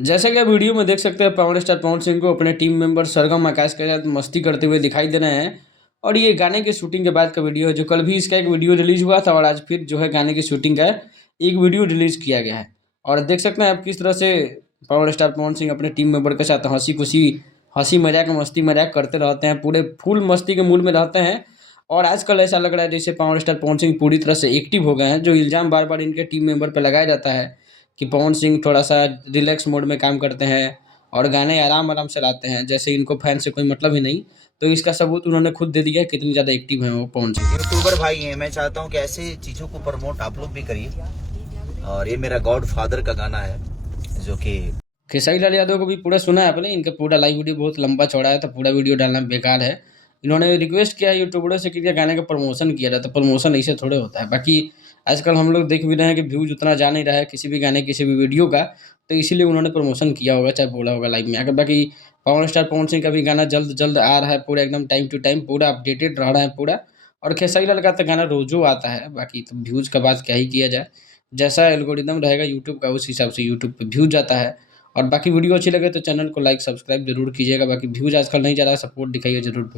जैसे कि आप वीडियो में देख सकते हैं पावर स्टार पवन सिंह को अपने टीम मेंबर सरगम आकाश के साथ मस्ती करते हुए दिखाई दे रहे हैं। और ये गाने की शूटिंग के बाद का वीडियो है, जो कल भी इसका एक वीडियो रिलीज हुआ था और आज फिर जो है गाने की शूटिंग का एक वीडियो रिलीज किया गया है। और देख सकते हैं आप किस तरह से पावर स्टार पवन सिंह अपने टीम मेंबर के साथ हंसी खुशी हंसी मजाक मस्ती मजाक करते रहते हैं, पूरे फुल मस्ती के मूड में रहते हैं। और आजकल ऐसा लग रहा है जैसे पावर स्टार पवन सिंह पूरी तरह से एक्टिव हो गए हैं। जो इल्ज़ाम बार बार इनके टीम मेंबर पर लगाया जाता है कि पवन सिंह थोड़ा-सा रिलैक्स मोड में काम करते हैं और गाने आराम-आराम से लाते हैं, जैसे इनको फैन से कोई मतलब ही नहीं। तो इसका सबूत उन्होंने खुद दे दिया है कितनी ज़्यादा एक्टिव हैं वो पवन सिंह। यूट्यूबर भाई हैं, मैं चाहता हूँ कि ऐसे चीज़ों को प्रमोट आप लोग भी करिए। और ये मेरा गॉड फादर का गाना है जो कि खेसारी लाल यादव को भी पूरा सुना है आपने? इनका पूरा लाइव वीडियो बहुत लंबा चौड़ा है, तो पूरा वीडियो डालना बेकार है। इन्होंने रिक्वेस्ट किया है यूट्यूबरों से कि ये गाने का प्रमोशन किया जाए, तो प्रमोशन ऐसे थोड़े होता है। बाकी आजकल हम लोग देख भी रहे हैं कि व्यूज़ उतना जा नहीं रहा है किसी भी गाने, किसी भी वीडियो का, तो इसीलिए उन्होंने प्रमोशन किया होगा, चाहे बोला होगा लाइव में आके। बाकी पावर स्टार पवन सिंह का भी गाना जल्द-जल्द आ रहा है, पूरा एकदम टाइम टू टाइम पूरा अपडेटेड रह रहा है पूरा। और खेसारी लाल का तो गाना रोज़ो आता है, बाकी तो व्यूज़ का बात क्या ही किया जाए। जैसा एल्गोरिदम रहेगा यूट्यूब का, उस हिसाब से यूट्यूब पे व्यूज़ जाता है। और बाकी वीडियो अच्छी लगे तो चैनल को लाइक सब्सक्राइब ज़रूर कीजिएगा। बाकी व्यूज़ आजकल नहीं जा रहा है, सपोर्ट दिखाइए ज़रूर।